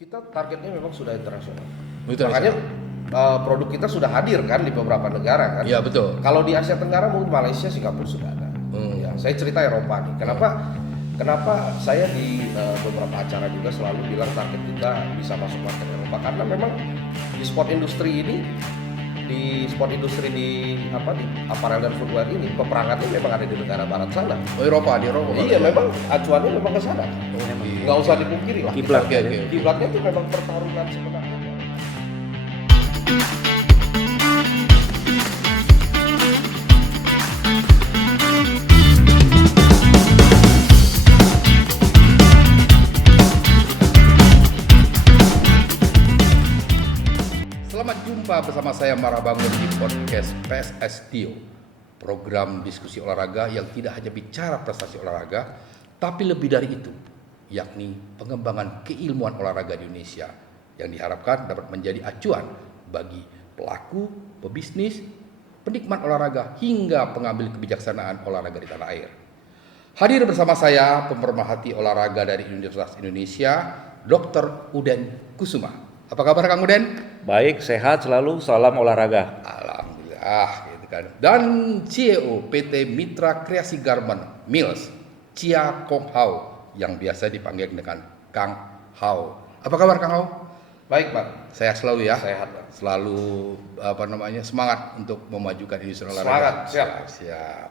Kita targetnya memang sudah internasional. Internasional. Makanya produk kita sudah hadir kan di beberapa negara kan. Iya betul. Kalau di Asia Tenggara mungkin Malaysia, Singapura sudah ada. Ya, saya cerita Eropa nih. Kenapa saya di beberapa acara juga selalu bilang target kita bisa masuk market Eropa, karena memang di sport industri ini, di apparel dan footwear ini peperangannya memang ada di negara barat sana. Oh, Eropa, di Eropa. Iya, memang acuannya memang ke sana. Nggak usah dipungkiri lah. Kiblatnya. Kiblatnya itu memang pertarungan sebenarnya. Selamat jumpa bersama saya Mara Bangun di podcast PSS Tio, program diskusi olahraga yang tidak hanya bicara prestasi olahraga, tapi lebih dari itu, yakni pengembangan keilmuan olahraga di Indonesia yang diharapkan dapat menjadi acuan bagi pelaku, pebisnis, penikmat olahraga hingga pengambil kebijaksanaan olahraga di tanah air. Hadir bersama saya pemerhati olahraga dari Universitas Indonesia, Dr. Uden Kusuma. Apa kabar Kang Uden? Baik, sehat selalu, salam olahraga. Alhamdulillah, gitu kan. Dan CEO PT Mitra Kreasi Garment Mills, Chia Kong Hao, yang biasa dipanggil dengan Kang Hao. Apa kabar Kang Hao? Baik, Pak. Sehat selalu ya. Sehat, Pak. Selalu semangat untuk memajukan industri olahraga. Semangat, siap. Siap.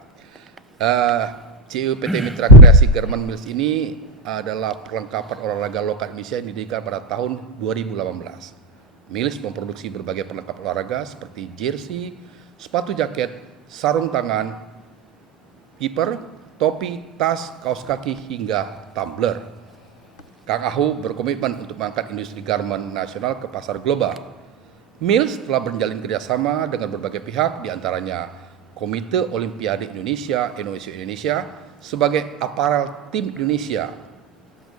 CEO PT Mitra Kreasi Garment Mills ini adalah perlengkapan olahraga lokal Indonesia yang didirikan pada tahun 2018. Mills memproduksi berbagai perlengkapan olahraga seperti jersey, sepatu jaket, sarung tangan, kiper, topi, tas, kaos kaki hingga tumbler. Kang Ahu berkomitmen untuk mengangkat industri garment nasional ke pasar global. Mills telah menjalin kerjasama dengan berbagai pihak, diantaranya Komite Olimpiade Indonesia, Indonesia sebagai aparel tim Indonesia.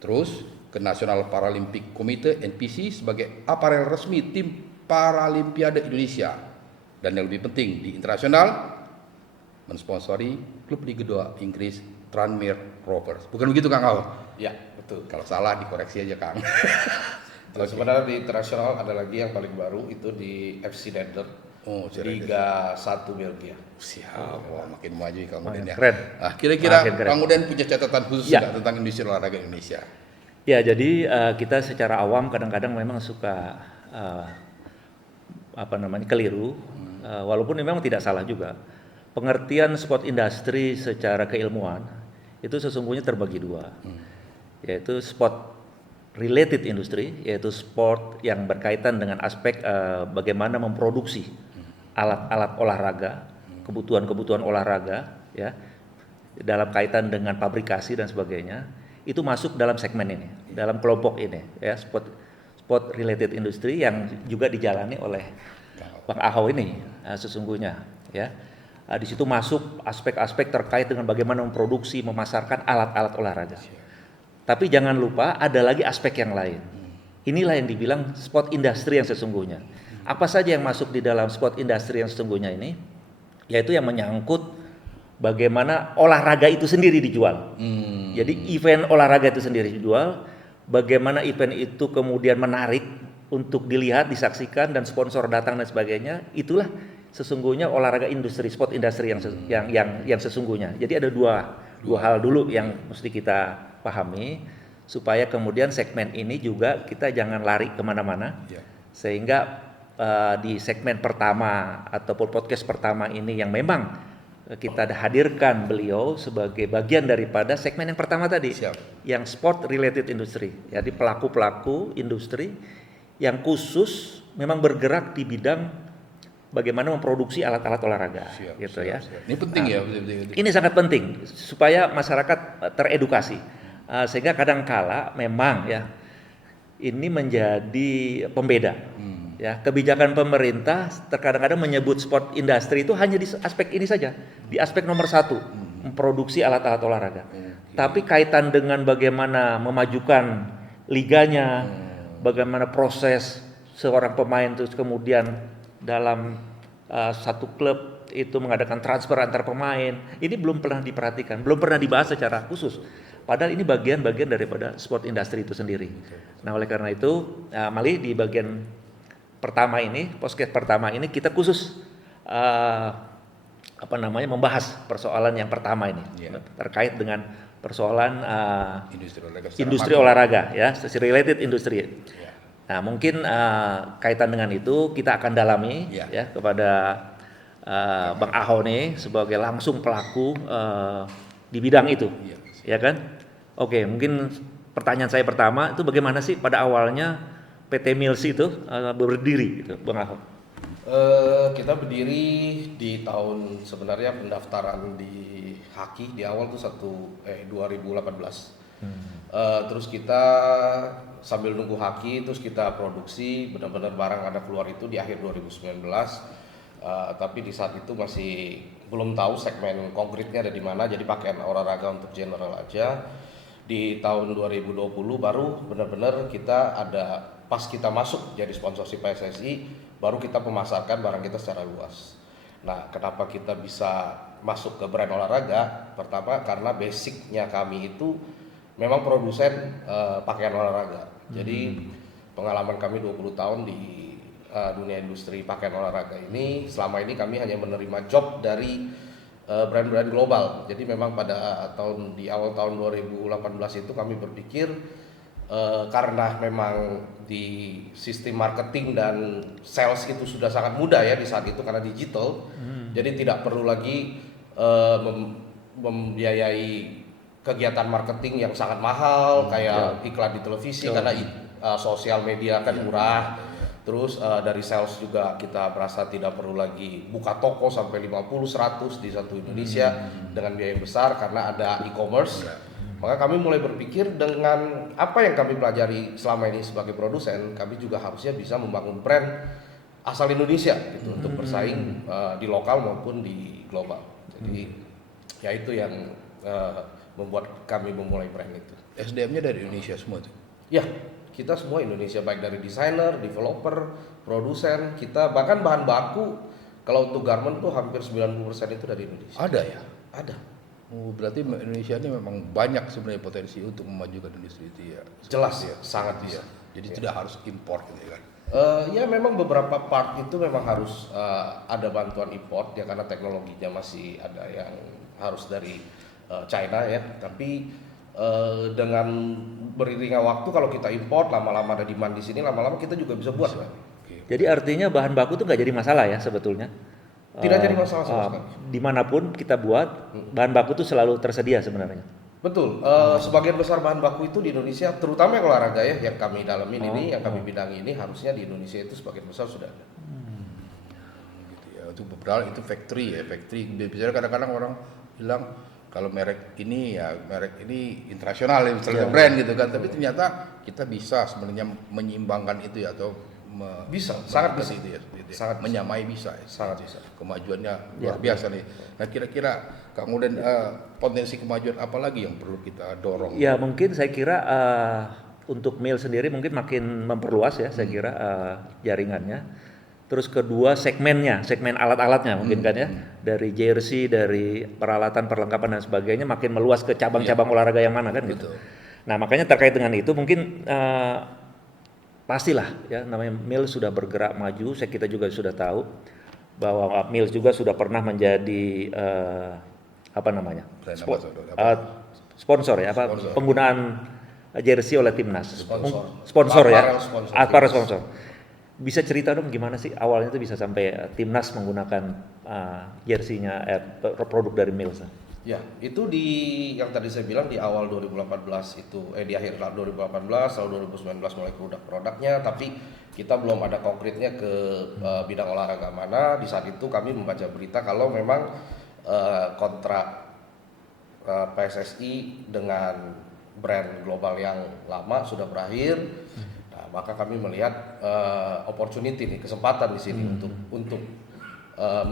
Terus ke National Paralympic Committee NPC sebagai aparel resmi tim Paralimpiade Indonesia. Dan yang lebih penting di internasional mensponsori klub Liga 2 Inggris Tranmere Rovers. Bukan begitu Kang Ahu? Ya, betul. Kalau salah dikoreksi aja Kang. Kalau sebenarnya di internasional ada lagi yang paling baru itu di FC Dender. Oh, Liga 1 Belgia. Siap. Wah, makin maju Kang Uden ya. Keren. Nah, kira-kira Makin keren. Kang Uden punya catatan khusus Ya. nggak tentang industri olahraga Indonesia? Ya, jadi kita secara awam kadang-kadang memang suka keliru, walaupun memang tidak salah juga. Pengertian sport industry secara keilmuan itu sesungguhnya terbagi dua, yaitu sport related industry, yaitu sport yang berkaitan dengan aspek bagaimana memproduksi alat-alat olahraga, kebutuhan-kebutuhan olahraga, ya, dalam kaitan dengan pabrikasi dan sebagainya, itu masuk dalam segmen ini, dalam kelompok ini, ya, sport related industry yang juga dijalani oleh Bang Ahau ini, sesungguhnya, ya. Di situ masuk aspek-aspek terkait dengan bagaimana memproduksi, memasarkan alat-alat olahraga. Tapi jangan lupa ada lagi aspek yang lain. Inilah yang dibilang sport industry yang sesungguhnya. Apa saja yang masuk di dalam sport industry yang sesungguhnya ini? Yaitu yang menyangkut bagaimana olahraga itu sendiri dijual. Jadi event olahraga itu sendiri dijual, bagaimana event itu kemudian menarik untuk dilihat, disaksikan dan sponsor datang dan sebagainya. Itulah sesungguhnya olahraga industri, sport industry yang sesungguhnya. Jadi ada dua hal dulu yang mesti kita pahami supaya kemudian segmen ini juga kita jangan lari kemana-mana, sehingga di segmen pertama ataupun podcast pertama ini yang memang kita hadirkan beliau sebagai bagian daripada segmen yang pertama tadi. Siap. Yang sport related industry, jadi pelaku-pelaku industri yang khusus memang bergerak di bidang bagaimana memproduksi alat-alat olahraga. Siap. Ini penting ya. Betul. Ini sangat penting supaya masyarakat teredukasi, sehingga kadangkala memang ya ini menjadi pembeda. Ya, kebijakan pemerintah terkadang-kadang menyebut sport industry itu hanya di aspek ini saja, di aspek nomor satu, memproduksi alat-alat olahraga. Tapi kaitan dengan bagaimana memajukan liganya, bagaimana proses seorang pemain terus kemudian dalam satu klub itu mengadakan transfer antar pemain, ini belum pernah diperhatikan, belum pernah dibahas secara khusus. padahal ini bagian-bagian daripada sport industry itu sendiri. Nah, oleh karena itu, Mali di bagian pertama ini, podcast pertama ini kita khusus membahas persoalan yang pertama ini terkait dengan persoalan industri olahraga ya, related industri. Nah, mungkin kaitan dengan itu kita akan dalami ya kepada Bang Aho nih sebagai langsung pelaku di bidang itu, ya kan? Oke, mungkin pertanyaan saya pertama itu bagaimana sih pada awalnya PT Mills itu berdiri, gitu, Bang Aho? Kita berdiri di tahun sebenarnya pendaftaran di Haki di awal tuh 2018. Terus kita sambil nunggu Haki terus kita produksi benar-benar barang ada keluar itu di akhir 2019. Tapi di saat itu masih belum tahu segmen konkretnya ada di mana, jadi pakaian olahraga untuk general aja. Di tahun 2020 baru benar-benar kita ada, pas kita masuk jadi sponsorship PSSI, baru kita memasarkan barang kita secara luas. Nah, kenapa kita bisa masuk ke brand olahraga? Pertama karena basicnya kami itu memang produsen pakaian olahraga. Jadi pengalaman kami 20 tahun di dunia industri pakaian olahraga ini, selama ini kami hanya menerima job dari brand-brand global. Jadi memang pada di awal tahun 2018 itu kami berpikir karena memang di sistem marketing dan sales itu sudah sangat mudah ya di saat itu karena digital, jadi tidak perlu lagi membiayai kegiatan marketing yang sangat mahal kayak iklan di televisi karena sosial media kan murah. Terus dari sales juga kita merasa tidak perlu lagi buka toko sampai 50-100 di satu Indonesia dengan biaya yang besar karena ada e-commerce. Maka kami mulai berpikir dengan apa yang kami pelajari selama ini sebagai produsen, kami juga harusnya bisa membangun brand asal Indonesia gitu untuk bersaing di lokal maupun di global. Jadi ya itu yang membuat kami memulai brand itu. SDM-nya dari Indonesia semua tuh? Ya, kita semua Indonesia, baik dari desainer, developer, produsen, kita bahkan bahan baku kalau untuk garment tuh hampir 90% itu dari Indonesia. Ada ya? Ada. Oh, berarti Indonesia ini memang banyak sebenarnya potensi untuk memajukan industri itu ya. Jelas ya, sangat bisa. Jadi tidak harus import gitu kan. Ya memang beberapa part itu memang harus ada bantuan import ya karena teknologinya masih ada yang harus dari China ya. Tapi dengan beriringnya waktu kalau kita import lama-lama ada demand di sini, lama-lama kita juga bisa buat. Jadi artinya bahan baku itu nggak jadi masalah ya sebetulnya? Tidak jadi masalah sama sekali. Dimanapun kita buat bahan baku itu selalu tersedia sebenarnya. Betul. Sebagian besar bahan baku itu di Indonesia, terutama yang olahraga ya, yang kami dalamin ini, yang kami bidangi ini, harusnya di Indonesia itu sebagian besar sudah ada. Gitu ya. Itu beberapa itu factory ya, factory. Biasanya kadang-kadang orang bilang kalau merek ini internasional ya, misalnya brand gitu kan. Tapi ternyata kita bisa sebenarnya menyeimbangkan itu ya atau bisa, sangat bisa itu ya, gitu ya. Sangat menyamai bisa ya. Sangat bisa. Kemajuannya luar biasa nih. Nah, kira-kira kemudian potensi kemajuan apa lagi yang perlu kita dorong? Ya mungkin saya kira untuk Mills sendiri mungkin makin memperluas ya saya kira jaringannya. Terus kedua segmen alat-alatnya mungkin kan ya, dari jersey, dari peralatan perlengkapan dan sebagainya makin meluas ke cabang-cabang olahraga yang mana kan gitu. Nah makanya terkait dengan itu mungkin pastilah ya namanya Mills sudah bergerak maju. Kita juga sudah tahu bahwa Mills juga sudah pernah menjadi sponsor ya, penggunaan jersey oleh timnas. Sponsor ya, apparel sponsor. Bisa cerita dong gimana sih awalnya itu bisa sampai timnas menggunakan jersey-nya produk dari Mills? Ya, itu yang tadi saya bilang di awal 2018 itu di akhir 2018 lalu 2019 mulai produknya, tapi kita belum ada konkretnya ke bidang olahraga mana. Di saat itu kami membaca berita kalau memang kontrak PSSI dengan brand global yang lama sudah berakhir. Nah, maka kami melihat opportunity nih, kesempatan di sini untuk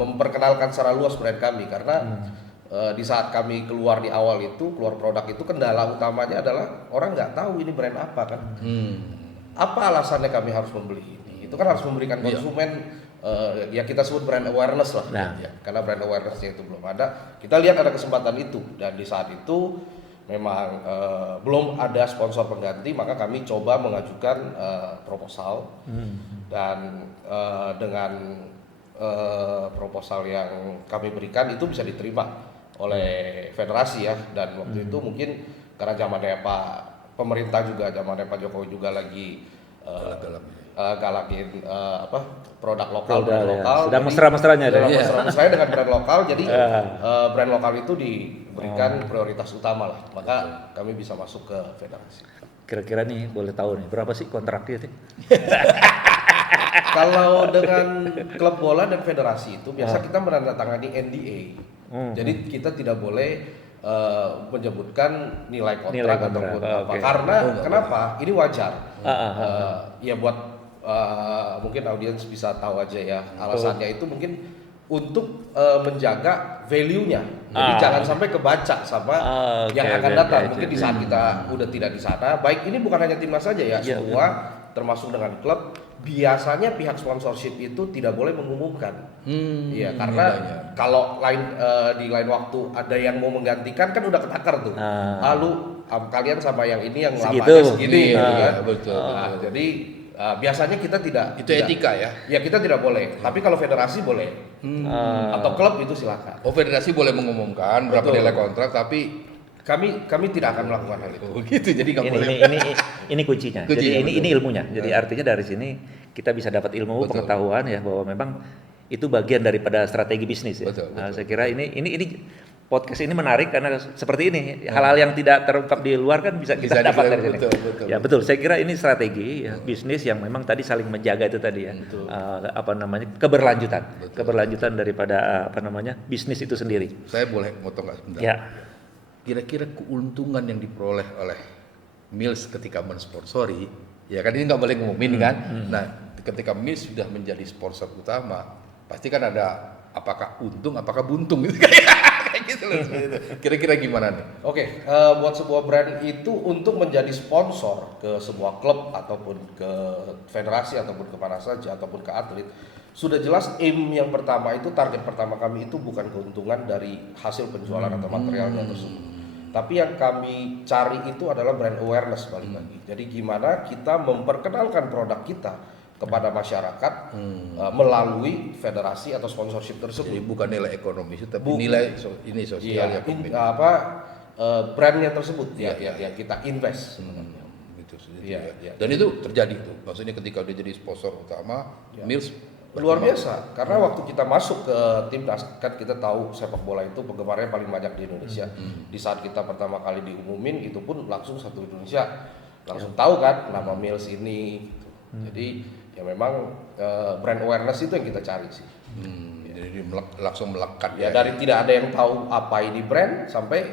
memperkenalkan secara luas brand kami karena di saat kami keluar di awal itu, keluar produk itu kendala utamanya adalah orang nggak tahu ini brand apa kan. Apa alasannya kami harus membeli ini? Itu kan harus memberikan konsumen ya kita sebut brand awareness lah. Nah. Ya, karena brand awarenessnya itu belum ada. Kita lihat ada kesempatan itu dan di saat itu memang belum ada sponsor pengganti, maka kami coba mengajukan proposal dan dengan proposal yang kami berikan itu bisa diterima oleh federasi ya, dan waktu itu mungkin karena zamannya pemerintah juga, zamannya Pak Jokowi juga lagi galakin produk lokal, brand ya. lokal. Sedang mesra-mesranya deh. Sedang mesra-mesranya dengan brand lokal, jadi brand lokal itu diberikan prioritas utama lah, maka kami bisa masuk ke federasi. Kira-kira nih boleh tahu nih berapa sih kontraknya sih? Kalau dengan klub bola dan federasi itu biasa kita menandatangani NDA. Jadi kita tidak boleh menyebutkan nilai kontrak ataupun apa. Karena kenapa? Ini wajar. Ya buat mungkin audiens bisa tahu aja ya. Alasannya itu mungkin untuk menjaga value-nya. Jadi jangan sampai kebaca sama yang akan datang. Mungkin di saat kita udah tidak di sana, baik ini bukan hanya timnas saja ya, semua termasuk dengan klub, biasanya pihak sponsorship itu tidak boleh mengumumkan. Iya, karena kalau di lain waktu ada yang mau menggantikan kan udah ketakar tuh. Lalu kalian sama yang ini yang lamanya segini gitu kan. Betul. Jadi biasanya kita tidak etika ya. Ya kita tidak boleh. Tapi kalau federasi boleh. Atau klub itu silakan. Oh, federasi boleh mengumumkan berapa nilai kontrak, tapi kami tidak akan melakukan hal itu. Begitu. Jadi nggak boleh. Ini kuncinya. Jadi ini ilmunya. Jadi artinya dari sini kita bisa dapat ilmu, pengetahuan ya bahwa memang itu bagian daripada strategi bisnis ya. Betul. Saya kira ini podcast ini menarik karena seperti ini hal-hal yang tidak terungkap di luar kan bisa kita dapat dari sini. Betul. Saya kira ini strategi ya, bisnis yang memang tadi saling menjaga itu tadi ya. Keberlanjutan daripada bisnis itu sendiri. Saya boleh motong nggak sebentar? Ya. Kira-kira keuntungan yang diperoleh oleh Mills ketika mensponsori, ya kan ini nggak boleh ngumumin kan? Nah, ketika Mills sudah menjadi sponsor utama, pasti kan ada apakah untung, apakah buntung gitu kayak gitu loh. Kira-kira gimana nih? Oke, buat sebuah brand itu untuk menjadi sponsor ke sebuah klub ataupun ke federasi ataupun ke mana saja ataupun ke atlet, sudah jelas aim yang pertama itu, target pertama kami itu bukan keuntungan dari hasil penjualan atau materialnya tersebut. Tapi yang kami cari itu adalah brand awareness balik lagi. Jadi gimana kita memperkenalkan produk kita kepada masyarakat melalui federasi atau sponsorship tersebut. Jadi bukan nilai ekonomis, tapi nilai ini sosial brandnya tersebut yang kita invest sebenarnya. Dan itu terjadi tuh. Maksudnya ketika udah jadi sponsor utama, Mills luar biasa. Karena waktu kita masuk ke timnas, kan kita tahu sepak bola itu penggemarnya paling banyak di Indonesia. Di saat kita pertama kali diumumin, itu pun langsung satu Indonesia langsung tahu kan nama Mills ini. Jadi ya memang brand awareness itu yang kita cari sih. Jadi langsung melekat ya. Dari tidak ada yang tahu apa ini brand sampai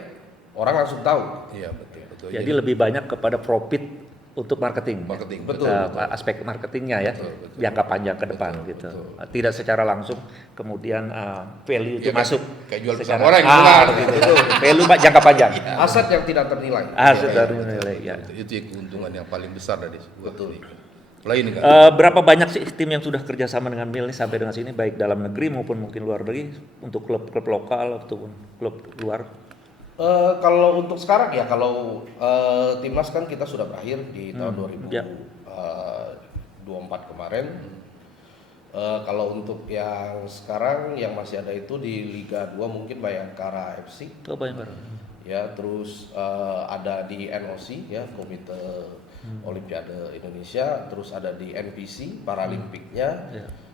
orang langsung tahu. Iya betul. Jadi lebih banyak kepada profit untuk marketing. Betul. Aspek marketingnya ya, betul. Jangka panjang ke depan gitu. Betul. Tidak secara langsung kemudian value itu masuk kayak jual secara orang gitu. Value jangka panjang. Aset yang tidak ternilai. Aset ternilai ya. Itu keuntungan yang paling besar dari sebuah. Betul. Lain berapa banyak sih tim yang sudah kerjasama dengan Mills sampai dengan sini, baik dalam negeri maupun mungkin luar negeri, untuk klub-klub lokal ataupun klub luar? Kalau untuk sekarang ya, kalau timnas kan kita sudah berakhir di tahun 2024 kemarin. Kalau untuk yang sekarang yang masih ada itu di Liga 2 mungkin Bayangkara FC. Bayangkara. Ya, terus ada di NOC ya, Komite Olimpiade Indonesia, terus ada di NPC Paralimpiknya,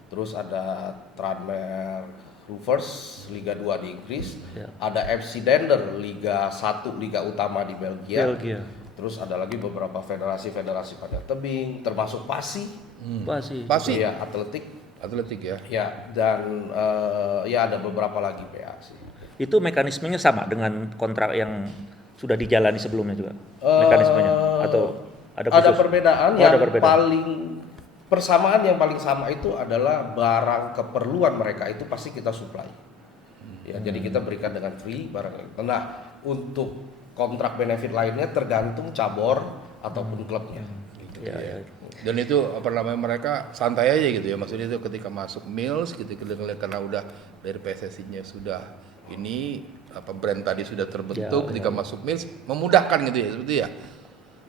terus ada Tranmere Rovers Liga 2 di Inggris, ada FC Dender Liga 1 Liga Utama di Belgia. Terus ada lagi beberapa federasi-federasi panjat tebing, termasuk PASI ya, atletik ya. Ya, dan ya ada beberapa lagi PA sih. Itu mekanismenya sama dengan kontrak yang sudah dijalani sebelumnya juga? Mekanismenya atau ada perbedaan yang persamaan yang paling sama itu adalah barang keperluan mereka itu pasti kita supply. Ya, jadi kita berikan dengan free barang itu. Nah, untuk kontrak benefit lainnya tergantung cabur ataupun klubnya. Gitu. Ya. Dan itu mereka santai aja gitu ya. Maksudnya itu ketika masuk Mills gitu karena udah dari PSSI-nya sudah ini brand tadi sudah terbentuk, Ya, ketika masuk Mills memudahkan gitu ya, seperti ya?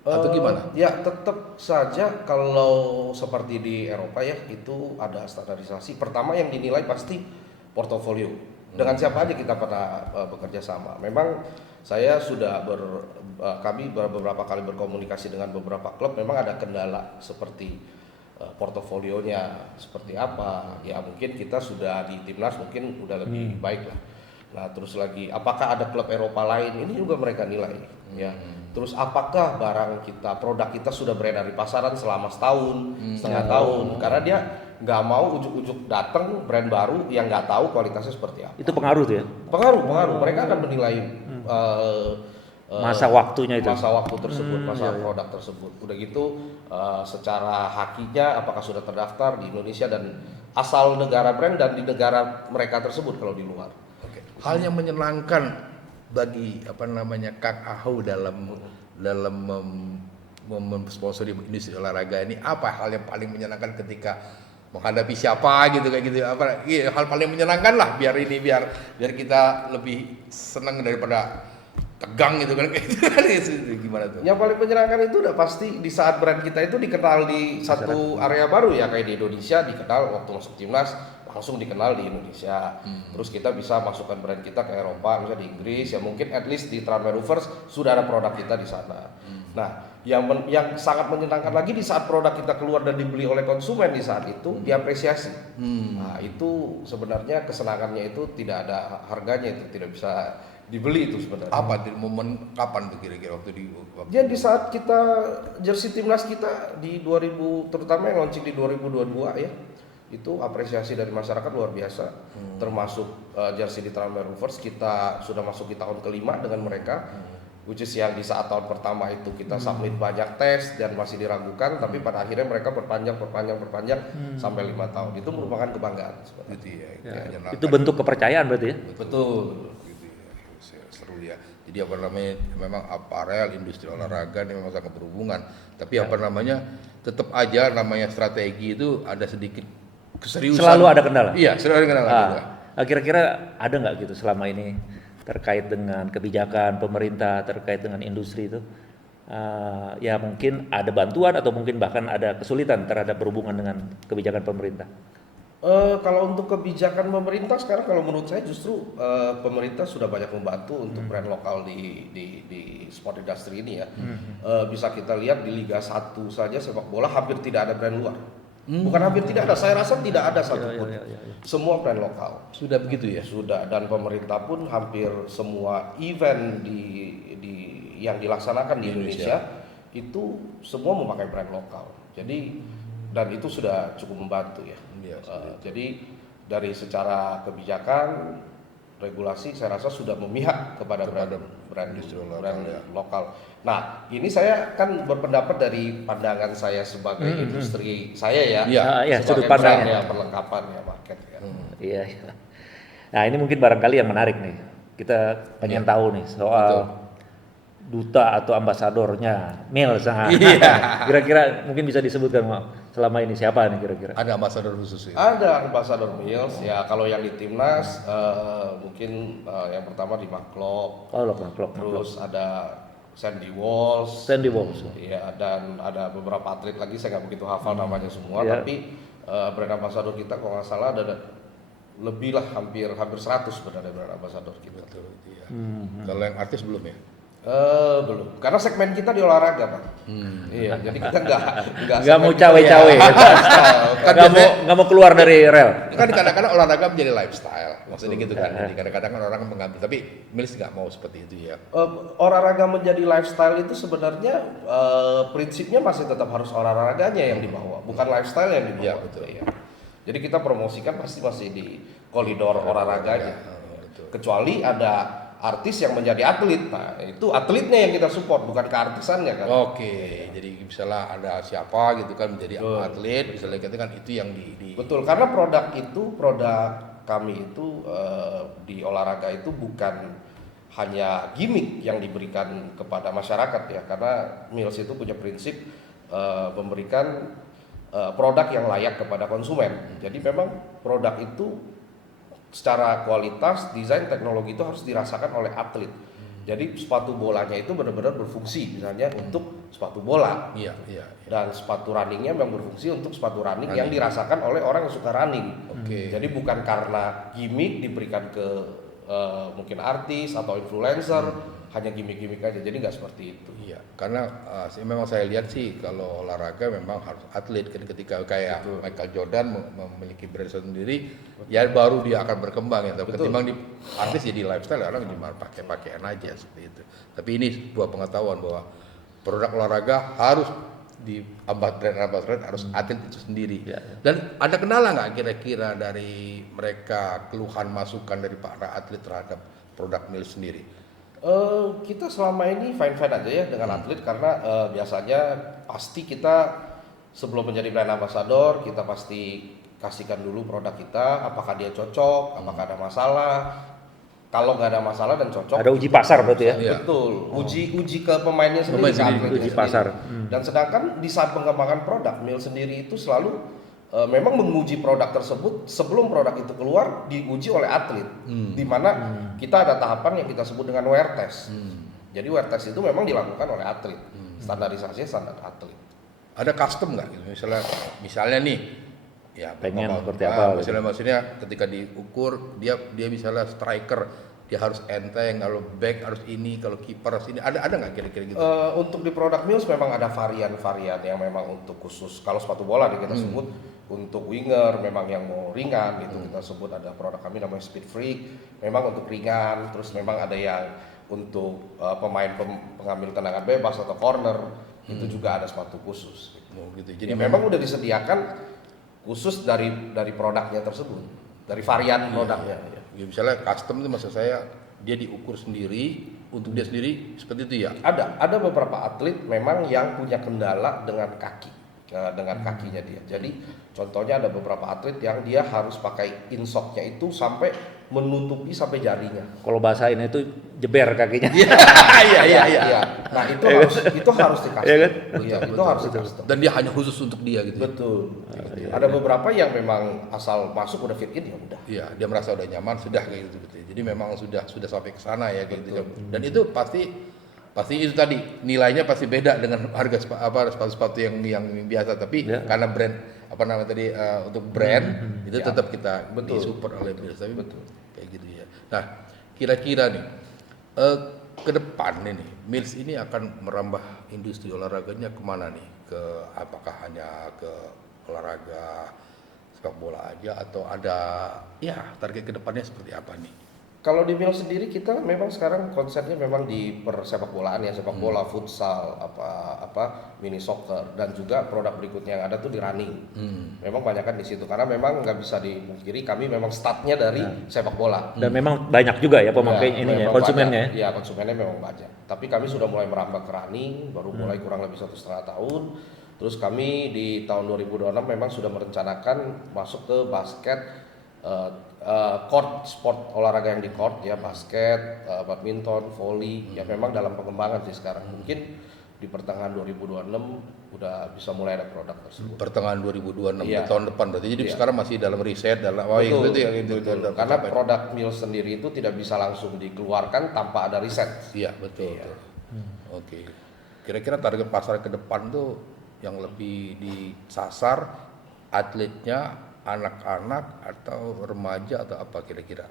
Atau gimana? Ya tetap saja kalau seperti di Eropa ya itu ada standarisasi. Pertama yang dinilai pasti portofolio. Dengan siapa aja kita pernah bekerja sama. Memang saya sudah kami beberapa kali berkomunikasi dengan beberapa klub. Memang ada kendala seperti portofolionya seperti apa. Ya mungkin kita sudah di timnas mungkin udah lebih baik lah. Nah terus lagi apakah ada klub Eropa lain ini juga mereka nilai ya. Terus apakah barang kita, produk kita sudah beredar di pasaran selama setahun, setengah tahun? Karena dia nggak mau ujuk-ujuk datang brand baru yang nggak tahu kualitasnya seperti apa. Itu pengaruh tuh ya? Pengaruh. Mereka akan menilai Masa waktunya itu. masa waktu tersebut, masa produk tersebut. Udah gitu secara hakinya apakah sudah terdaftar di Indonesia dan asal negara brand dan di negara mereka tersebut kalau di luar. Hal yang menyenangkan bagi Kang Ahau dalam memsponsori industri olahraga ini, apa hal yang paling menyenangkan ketika menghadapi siapa gitu kayak gitu, hal paling menyenangkan lah biar kita lebih senang daripada tegang gitu kan gimana tuh? Yang paling menyenangkan itu udah pasti di saat brand kita itu dikenal di satu area baru ya, kayak di Indonesia dikenal waktu masuk timnas langsung dikenal di Indonesia. Terus kita bisa masukkan brand kita ke Eropa, misalnya di Inggris ya, mungkin at least di Tranmere Rovers sudah ada produk kita di sana. Nah, yang sangat menyenangkan lagi di saat produk kita keluar dan dibeli oleh konsumen di saat itu diapresiasi. Nah, itu sebenarnya kesenangannya itu tidak ada harganya, itu tidak bisa dibeli itu sebenarnya. Apa di momen kapan tuh kira-kira waktu Ya di saat kita jersey timnas kita di 2000 terutama yang launching di 2022 ya. Itu apresiasi dari masyarakat luar biasa. Termasuk jersey di Tranmere Rovers kita sudah masuk di tahun kelima dengan mereka. Which is yang di saat tahun pertama itu kita submit banyak tes dan masih diragukan, tapi pada akhirnya mereka perpanjang sampai 5 tahun. Itu merupakan kebanggaan sebenarnya. gitu ya, Itu bentuk kepercayaan berarti ya? Betul. gitu ya. Seru ya. Jadi memang aparel industri olahraga ini memang sangat berhubungan. Tapi tetap aja namanya strategi itu ada sedikit keseriusan. Selalu ada kendala. Iya, selalu ada kendala juga. Kira-kira ada nggak gitu selama ini terkait dengan kebijakan pemerintah, terkait dengan industri itu? Ya mungkin ada bantuan atau mungkin bahkan ada kesulitan terhadap berhubungan dengan kebijakan pemerintah. Kalau untuk kebijakan pemerintah sekarang kalau menurut saya justru pemerintah sudah banyak membantu untuk brand lokal di sport industry ini ya. Bisa kita lihat di Liga 1 saja sepak bola hampir tidak ada brand luar. Bukan hampir tidak ada, saya rasa tidak ada satupun. Semua brand lokal. Sudah begitu ya? Sudah, dan pemerintah pun hampir semua event yang dilaksanakan di Indonesia itu semua memakai brand lokal. Jadi dan itu sudah cukup membantu ya. Jadi dari secara kebijakan regulasi saya rasa sudah memihak kepada brand lokal. Nah, ini saya kan berpendapat dari pandangan saya sebagai industri saya ya. Iya, sudut sebagai brand pandangnya. ya, perlengkapan ya, market ya. Iya. Nah, ini mungkin barangkali yang menarik nih. Kita pengen tahu nih soal duta atau ambasadornya Mills. Kira-kira mungkin bisa disebutkan selama ini siapa nih kira-kira? Ada ambasador khusus ya? Ada ambasador Mills ya, kalau yang di timnas mungkin yang pertama di McClough. Terus ada Sandy Walsh. Ya, dan ada beberapa atlet lagi saya nggak begitu hafal namanya semua, tapi brand ambassador kita kalau nggak salah ada lebih lah, hampir 100 sebenarnya brand ambassador kita. Betul, iya. Kalau yang artis belum ya? Belum, karena segmen kita di olahraga Pak. Iya, jadi kita nggak mau cawe-cawe, nggak mau keluar dari rel. Kan kadang-kadang olahraga menjadi lifestyle, maksudnya gitu kan. Jadi kadang-kadang orang mengambil, tapi Mills nggak mau seperti itu ya. Olahraga menjadi lifestyle itu sebenarnya prinsipnya masih tetap harus olahraganya yang dibawa, bukan lifestyle yang dibawa. Iya, betul. Ya. Jadi kita promosikan pasti masih di koridor olahraganya. Kecuali ada artis yang menjadi atlet, nah itu atletnya yang kita support, bukan keartisannya kan. Oke, jadi misalnya ada siapa gitu kan menjadi atlet, misalnya kita kan itu yang di Betul, karena produk kami itu di olahraga itu bukan hanya gimmick yang diberikan kepada masyarakat ya, karena Mills itu punya prinsip memberikan produk yang layak kepada konsumen. Jadi memang produk itu secara kualitas, desain, teknologi itu harus dirasakan oleh atlet. Jadi sepatu bolanya itu benar-benar berfungsi, misalnya untuk sepatu bola. Iya. Dan sepatu runningnya memang berfungsi untuk sepatu running yang dirasakan oleh orang yang suka running. Oke. Jadi bukan karena gimmick diberikan ke mungkin artis atau influencer, hanya gimmick-gimmick aja. Jadi nggak seperti itu. Iya, karena memang saya lihat sih kalau olahraga memang harus atlet kan, ketika kayak Michael Jordan memiliki brand sendiri, ya baru dia akan berkembang ya. Tapi ketimbang di artis jadi lifestyle orang cuma pakai pakaian aja seperti itu. Tapi ini sebuah pengetahuan bahwa produk olahraga harus di brand ambassador harus atlet itu sendiri. Ya. Dan ada kendala nggak kira-kira dari mereka, keluhan masukan dari para atlet terhadap produk Mills sendiri? Kita selama ini fine-fine aja ya dengan atlet karena biasanya pasti kita sebelum menjadi brand ambassador kita pasti kasihkan dulu produk kita, apakah dia cocok, apakah ada masalah. Kalau nggak ada masalah dan cocok, Ada uji pasar berarti ya? Iya. betul. Uji ke pemainnya sendiri, ke atletnya uji sendiri. pasar. Dan sedangkan di saat pengembangan produk, Mills sendiri itu selalu memang menguji produk tersebut sebelum produk itu keluar diuji oleh atlet, di mana kita ada tahapan yang kita sebut dengan wear test. Jadi wear test itu memang dilakukan oleh atlet, standarisasinya standar atlet. Ada custom nggak gitu? Misalnya nih, ya Pengen seperti apa, maksudnya ketika diukur dia misalnya striker, dia harus enteng, kalau back harus ini, kalau kiper harus ini. Ada nggak kira-kira gitu? Untuk di produk Mills memang ada varian-varian yang memang untuk khusus. Kalau sepatu bola nih kita sebut untuk winger, memang yang mau ringan gitu kita sebut ada produk kami namanya Speed Freak, memang untuk ringan. Terus memang ada yang untuk pemain pengambil tendangan bebas atau corner, itu juga ada sepatu khusus. Gitu. Jadi memang udah disediakan khusus dari produknya tersebut, dari varian produknya. Ya, misalnya custom itu maksud saya dia diukur sendiri untuk dia sendiri seperti itu ya. Ada beberapa atlet memang yang punya kendala dengan kaki, dengan kakinya dia. Jadi contohnya ada beberapa atlet yang dia harus pakai insoknya itu sampai menutupi sampai jarinya. Kalau bahasa ini itu jeber kakinya. Iya. Nah itu harus dikasih. Iya kan? Iya, itu harus dikasih. Dan dia hanya khusus untuk dia gitu. Betul. Ada beberapa yang memang asal masuk udah fit in ya udah. Iya, dia merasa udah nyaman sudah kayak gitu. Jadi memang sudah sampai ke sana ya kayak gitu. Dan itu pasti itu tadi nilainya pasti beda dengan harga sepatu yang biasa, tapi karena brand apa namanya tadi untuk brand itu tetap kita disupport oleh Mills. Tapi betul kayak gitu ya. Nah, kira-kira nih ke depan ini Mills ini akan merambah industri olahraganya kemana nih? Apakah hanya ke olahraga sepak bola aja atau ada target ke depannya seperti apa nih? Kalau di Mills sendiri kita memang sekarang konsepnya memang di persepak bolaan ya, sepak bola, futsal, apa mini soccer, dan juga produk berikutnya yang ada tuh di running. Memang banyak kan di situ karena memang nggak bisa dipungkiri kami memang startnya dari sepak bola. Dan memang banyak juga ya pemakai ininya, konsumennya. Iya, konsumennya memang banyak. Tapi kami sudah mulai merambah ke running, baru mulai kurang lebih 1,5 tahun. Terus kami di tahun 2026 memang sudah merencanakan masuk ke basket, court sport olahraga yang di court ya, basket, badminton, volley ya memang dalam pengembangan sih sekarang. Mungkin di pertengahan 2026 udah bisa mulai ada produk tersebut. Pertengahan 2026 tahun depan berarti. Jadi sekarang masih dalam riset betul. Karena produk Mills sendiri itu tidak bisa langsung dikeluarkan tanpa ada riset. Iya, betul. Oke. Kira-kira target pasar ke depan tuh yang lebih disasar atletnya anak-anak atau remaja atau apa kira-kira?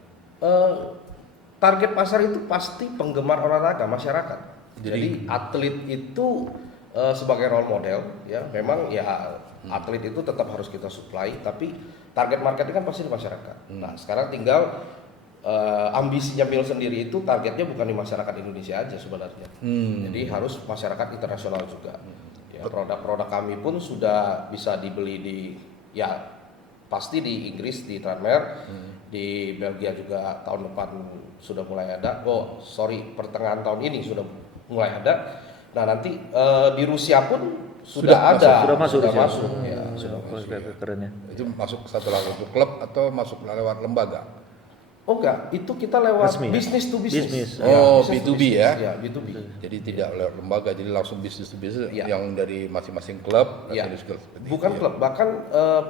Target pasar itu pasti penggemar olahraga masyarakat. Jadi atlet itu sebagai role model ya, memang ya atlet itu tetap harus kita supply, tapi target marketnya kan pasti di masyarakat. Nah sekarang tinggal ambisinya Mills sendiri itu targetnya bukan di masyarakat Indonesia aja sebenarnya. Jadi harus masyarakat internasional juga. Ya, produk-produk kami pun sudah bisa dibeli di pasti di Inggris di Tranmere, di Belgia juga tahun depan sudah mulai ada. Pertengahan tahun ini sudah mulai ada. Nah nanti di Rusia pun sudah masuk. Keren ya. Itu masuk satu lewat klub atau masuk lewat lembaga? Oh enggak, itu kita lewat Resmi ya? business to business. Bisnis. Oh, business to B2B business. ya? Ya, B2B. Jadi tidak lewat lembaga, jadi langsung bisnis to bisnis Ya. yang dari masing-masing klub Ya. atau seperti Bukan itu, ya. klub, bahkan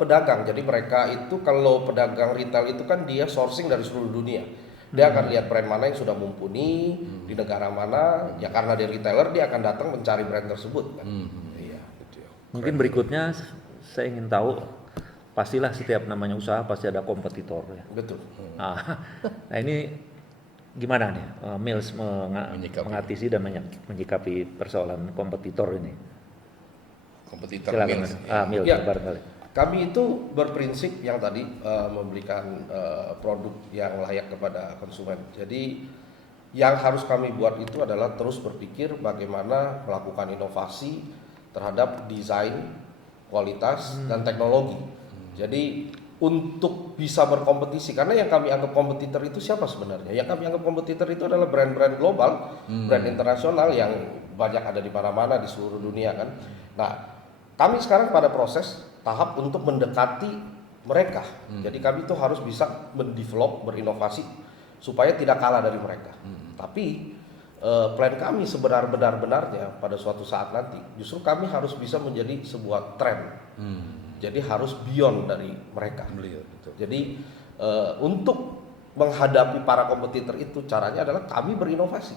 pedagang. Jadi mereka itu kalau pedagang retail itu kan dia sourcing dari seluruh dunia. Dia akan lihat brand mana yang sudah mumpuni di negara mana. Ya karena dia retailer, dia akan datang mencari brand tersebut. Kan? Iya. Gitu ya. Mungkin berikutnya saya ingin tahu, pastilah setiap namanya usaha pasti ada kompetitor ya. Betul. Nah ini gimana nih Mills Menyikapi. mengatasi dan menyikapi persoalan kompetitor ini? Kompetitor Silakan Mills. Mas. Mills Ya. barangkali. Kami itu berprinsip yang tadi memberikan produk yang layak kepada konsumen. Jadi yang harus kami buat itu adalah terus berpikir bagaimana melakukan inovasi terhadap desain, kualitas, dan teknologi. Jadi untuk bisa berkompetisi, karena yang kami anggap kompetitor itu siapa sebenarnya? Yang kami anggap kompetitor itu adalah brand-brand global, brand internasional yang banyak ada di mana-mana di seluruh dunia kan. Nah, kami sekarang pada proses tahap untuk mendekati mereka. Jadi kami tuh harus bisa mendevelop, berinovasi supaya tidak kalah dari mereka. Tapi plan kami sebenar-benarnya pada suatu saat nanti, justru kami harus bisa menjadi sebuah tren. Jadi harus beyond dari mereka. Beliau, betul. Jadi untuk menghadapi para kompetitor itu caranya adalah kami berinovasi.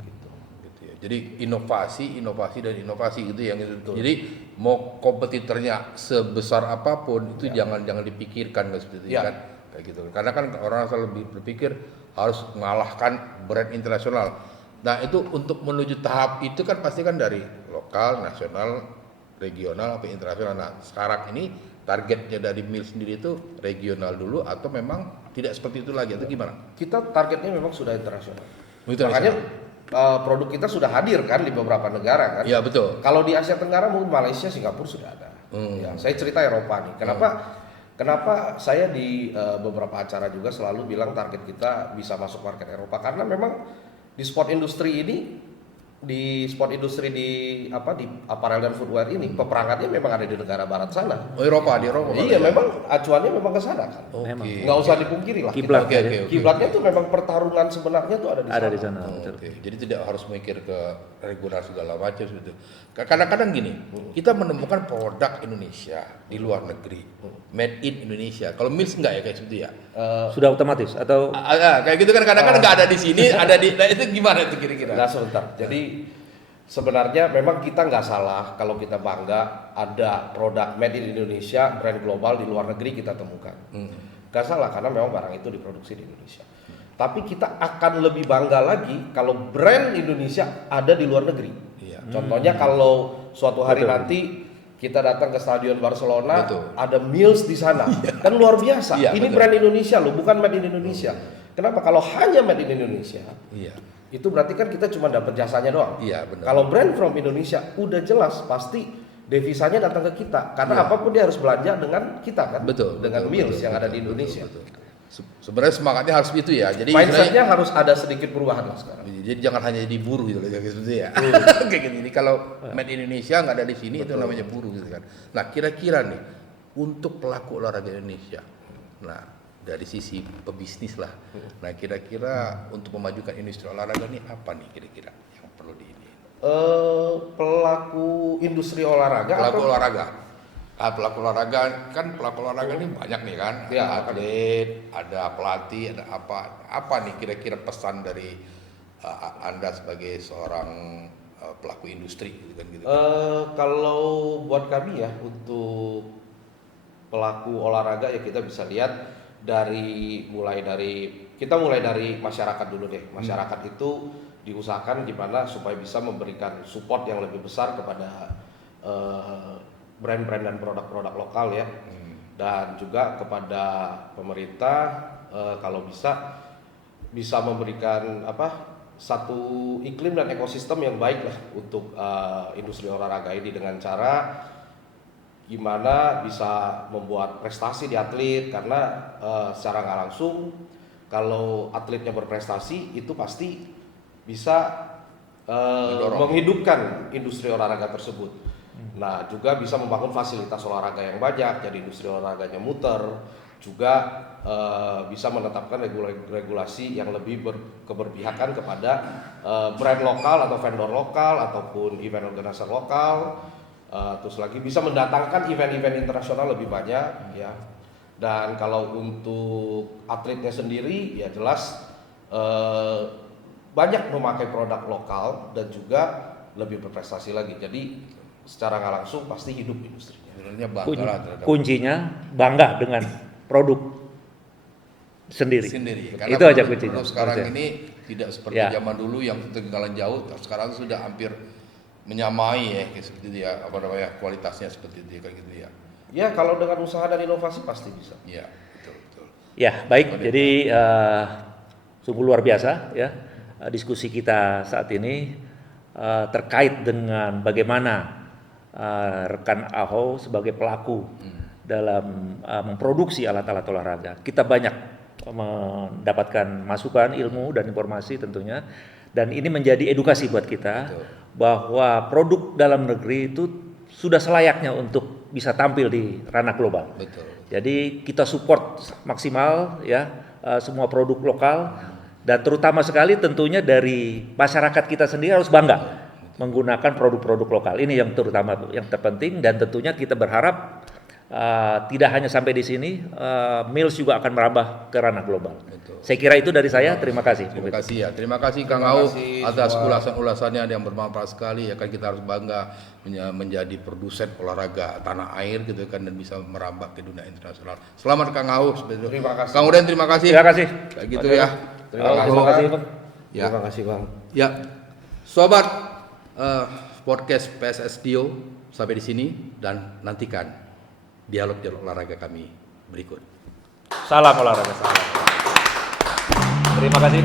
Gitu. Gitu ya. Jadi inovasi dan inovasi gitu yang itu. Jadi mau kompetitornya sebesar apapun itu jangan dipikirkan nggak seperti itu Ya. kan, kayak gitu. Karena kan orang selalu berpikir harus mengalahkan brand internasional. Nah itu untuk menuju tahap itu kan pasti kan dari lokal, nasional, regional, atau internasional. Nah sekarang ini targetnya dari Mills sendiri itu regional dulu atau memang tidak seperti itu lagi atau gimana? Kita targetnya memang sudah internasional. Internasional. Makanya produk kita sudah hadir kan di beberapa negara kan. Iya betul. Kalau di Asia Tenggara mungkin Malaysia, Singapura sudah ada. Ya, saya cerita Eropa nih. Kenapa saya di beberapa acara juga selalu bilang target kita bisa masuk market Eropa, karena memang di sport industri ini, di apparel dan footwear ini peperangannya memang ada di negara barat sana. Oh Eropa, di Eropa. Iya, memang acuannya memang ke sana kan. Memang. Nggak usah dipungkiri lah. Kiblat Oke, ya. oke, oke. Kiblatnya tuh memang pertarungan sebenarnya tuh ada di sana. Ada di sana. Oh, betul. oke. Jadi tidak harus mikir ke regulasi segala macam gitu. Kadang-kadang gini, kita menemukan produk Indonesia di luar negeri, made in Indonesia. Kalau Mills enggak ya kayak seperti ya? Sudah otomatis atau Kayak gitu kan kadang-kadang nggak ada di sini, ada di. Nah itu gimana itu kira-kira? Nah sebentar. Jadi sebenarnya memang kita nggak salah kalau kita bangga ada produk made in Indonesia, brand global di luar negeri kita temukan. Nggak salah karena memang barang itu diproduksi di Indonesia. Tapi kita akan lebih bangga lagi kalau brand Indonesia ada di luar negeri. Iya. Contohnya kalau suatu hari nanti kita datang ke Stadion Barcelona, Betul. ada Mills di sana, kan luar biasa. Iya, Ini betul. brand Indonesia loh, bukan made in Indonesia. Kenapa? Kalau hanya made in Indonesia, Iya. itu berarti kan kita cuma dapat jasanya doang. Iya, benar. Kalau brand from Indonesia udah jelas pasti devisanya datang ke kita, karena Iya. apapun dia harus belanja dengan kita kan, Betul. dengan betul, Mills betul, yang ada betul, di Indonesia. betul, betul. Sebenarnya semangatnya harus itu ya. Jadi Mindsetnya harus ada sedikit perubahan lah sekarang. Jadi jangan hanya jadi buruh gitu loh, kayak gitu ya. Kayak gini. Jadi kalau made in Indonesia nggak ada di sini itu namanya buruh gitu kan. Nah kira-kira nih untuk pelaku olahraga Indonesia, nah dari sisi pebisnis lah. Nah kira-kira untuk memajukan industri olahraga nih apa nih kira-kira yang perlu di ini? Pelaku industri olahraga Pelaku atau olahraga. Pelaku olahraga ini banyak nih kan. Ada Ya. atlet, ada pelatih, ada apa nih kira-kira pesan dari Anda sebagai seorang pelaku industri gitu kan gitu. Kalau buat kami ya untuk pelaku olahraga ya kita bisa lihat mulai dari masyarakat dulu deh. Masyarakat itu diusahakan gimana supaya bisa memberikan support yang lebih besar kepada brand-brand dan produk-produk lokal ya. Dan juga kepada pemerintah kalau bisa memberikan satu iklim dan ekosistem yang baik lah untuk industri olahraga ini dengan cara gimana bisa membuat prestasi di atlet, karena secara nggak langsung kalau atletnya berprestasi itu pasti bisa menghidupkan industri olahraga tersebut. Nah juga bisa membangun fasilitas olahraga yang banyak, jadi industri olahraganya muter, juga bisa menetapkan regulasi yang lebih keberpihakan kepada brand lokal atau vendor lokal ataupun event organizer lokal. Terus lagi bisa mendatangkan event-event internasional lebih banyak ya. Dan kalau untuk atletnya sendiri ya jelas banyak memakai produk lokal dan juga lebih berprestasi lagi. Jadi secara nggak langsung pasti hidup industrinya. Sebenarnya bangga lah terhadap Kuncinya bangga dengan produk sendiri. Karena Itu aja produk kuncinya. sekarang Harusnya. ini tidak seperti Ya. zaman dulu yang ketinggalan jauh. Sekarang sudah hampir menyamai ya kayak seperti itu ya, apa namanya, kualitasnya seperti itu ya, kayak gitu ya. Ya kalau dengan usaha dan inovasi pasti bisa. Iya, betul. Ya, baik. Jadi sungguh luar biasa ya diskusi kita saat ini terkait dengan bagaimana rekan AHO sebagai pelaku dalam memproduksi alat-alat olahraga. Kita banyak mendapatkan masukan, ilmu dan informasi tentunya, dan ini menjadi edukasi buat kita bahwa produk dalam negeri itu sudah selayaknya untuk bisa tampil di ranah global. Betul. Jadi kita support maksimal ya semua produk lokal, dan terutama sekali tentunya dari masyarakat kita sendiri harus bangga menggunakan produk-produk lokal. Ini yang terutama, yang terpenting, dan tentunya kita berharap tidak hanya sampai di sini, Mills juga akan merambah ke ranah global. Betul. Saya kira itu dari saya. Terima kasih. Terima kasih ya. Terima kasih Kang Terima Au kasih atas semua. ulasan-ulasannya yang bermanfaat sekali ya kan. Kita harus bangga menjadi produsen olahraga tanah air gitu kan, dan bisa merambah ke dunia internasional. Selamat Kang Au. Terima kasih. Kang Uden, terima kasih. Terima kasih. Kayak gitu ya. Terima kasih, Bang. Ya. Terima kasih, Bang. Ya, sobat podcast PSS Dio, sampai di sini dan nantikan dialog-dialog olahraga kami berikut. Salam olahraga. Salam. Terima kasih.